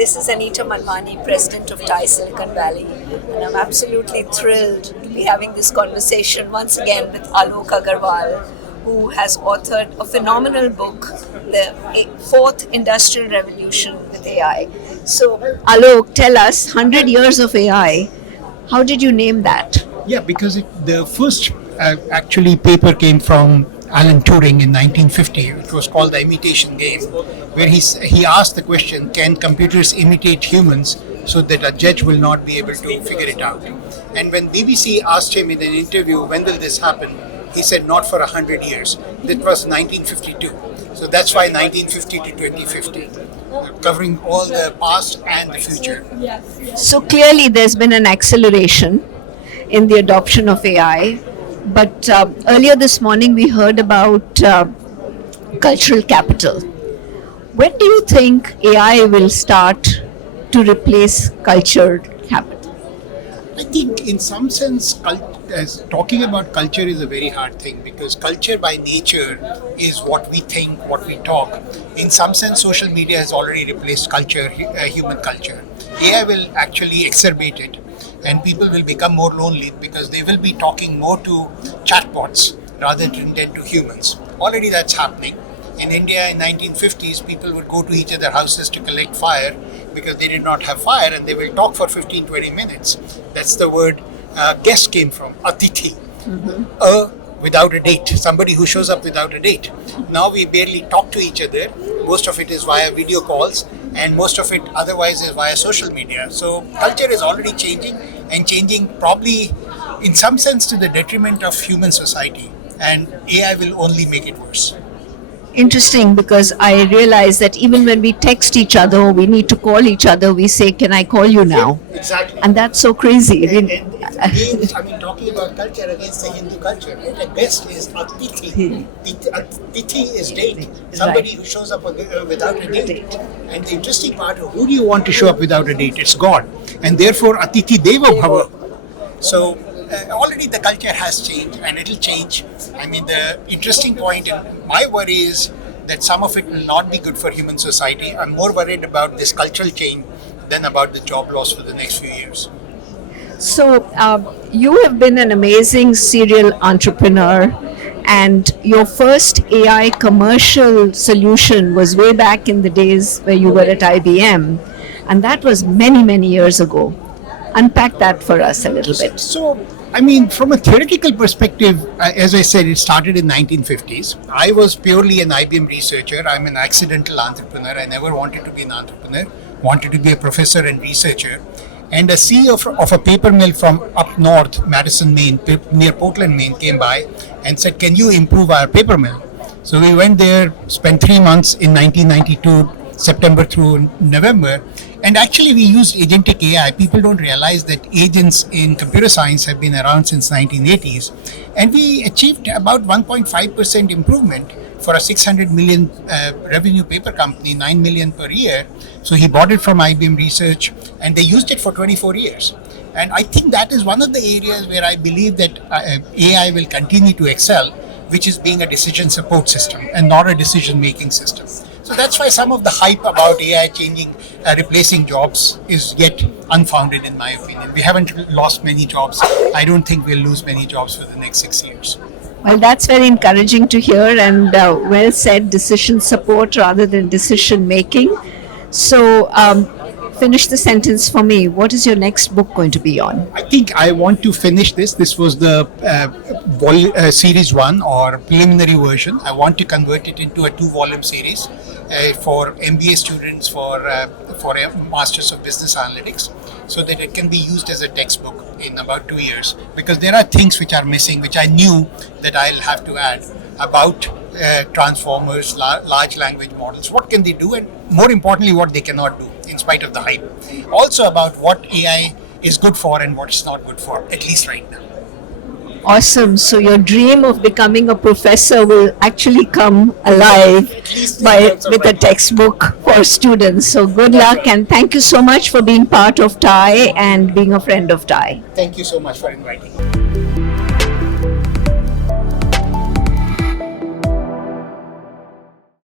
This is Anita Manmani, President of TiE Silicon Valley, and I'm absolutely thrilled to be having this conversation once again with Alok Aggarwal, who has authored a phenomenal book, The Fourth Industrial Revolution with AI. So, Alok, tell us, 100 years of AI, how did you name that? Yeah, because the first actually paper came from Alan Turing in 1950. It was called The Imitation Game, where he asked the question, can computers imitate humans so that a judge will not be able to figure it out? And when BBC asked him in an interview, when will this happen? He said, not for 100 years. That was 1952. So that's why 1950 to 2050, covering all the past and the future. So clearly there's been an acceleration in the adoption of AI. But earlier this morning we heard about cultural capital. When do you think AI will start to replace cultural capital? I think in some sense, talking about culture is a very hard thing, because culture by nature is what we think, what we talk. In some sense, social media has already replaced culture, human culture. AI will actually exacerbate it, and people will become more lonely because they will be talking more to chatbots rather than to humans. Already that's happening. In India in 1950s, people would go to each other's houses to collect fire because they did not have fire, and they will talk for 15-20 minutes. That's the word guest came from, atithi. Without a date, somebody who shows up without a date. Now we barely talk to each other. Most of it is via video calls, and most of it otherwise is via social media. So culture is already changing, and changing probably in some sense to the detriment of human society, and AI will only make it worse. Interesting, because I realize that even when we text each other or we need to call each other, we say, can I call you now? Exactly. And that's so crazy. And against, talking about culture against the Hindu culture, right? A guest is atithi. Atithi is date. Somebody who shows up without a date. And the interesting part, who do you want to show up without a date? It's God. And therefore, atithi deva bhava. So, already the culture has changed, and it'll change. The interesting point in my worry is that some of it will not be good for human society. I'm more worried about this cultural change than about the job loss for the next few years. So, you have been an amazing serial entrepreneur, and your first AI commercial solution was way back in the days where you were at IBM, and that was many, many years ago. Unpack that for us a little bit. So, from a theoretical perspective, as I said, it started in 1950s. I was purely an IBM researcher. I'm an accidental entrepreneur. I never wanted to be an entrepreneur, wanted to be a professor and researcher. And a CEO of a paper mill from up north, Madison, Maine, near Portland, Maine, came by and said, can you improve our paper mill? So we went there, spent 3 months in 1992, September through November. And actually we used agentic AI. People don't realize that agents in computer science have been around since 1980s. And we achieved about 1.5% improvement for a 600 million revenue paper company, 9 million per year. So he bought it from IBM Research, and they used it for 24 years. And I think that is one of the areas where I believe that AI will continue to excel, which is being a decision support system and not a decision-making system. So that's why some of the hype about AI replacing jobs is yet unfounded, in my opinion. We haven't lost many jobs. I don't think we'll lose many jobs for the next 6 years. Well, that's very encouraging to hear, and well said, decision support rather than decision making. So, finish the sentence for me. What is your next book going to be on? I think I want to finish this. This was the series 1 or preliminary version. I want to convert it into a 2-volume series for MBA students, for a Masters of Business Analytics, so that it can be used as a textbook in about 2 years. Because there are things which are missing, which I knew that I'll have to add about transformers, large language models. What can they do, and more importantly, what they cannot do in spite of the hype. Also about what AI is good for and what it's not good for, at least right now. Awesome. So your dream of becoming a professor will actually come alive with a textbook for students. So good luck, and thank you so much for being part of TiE and being a friend of TiE. Thank you so much for inviting me.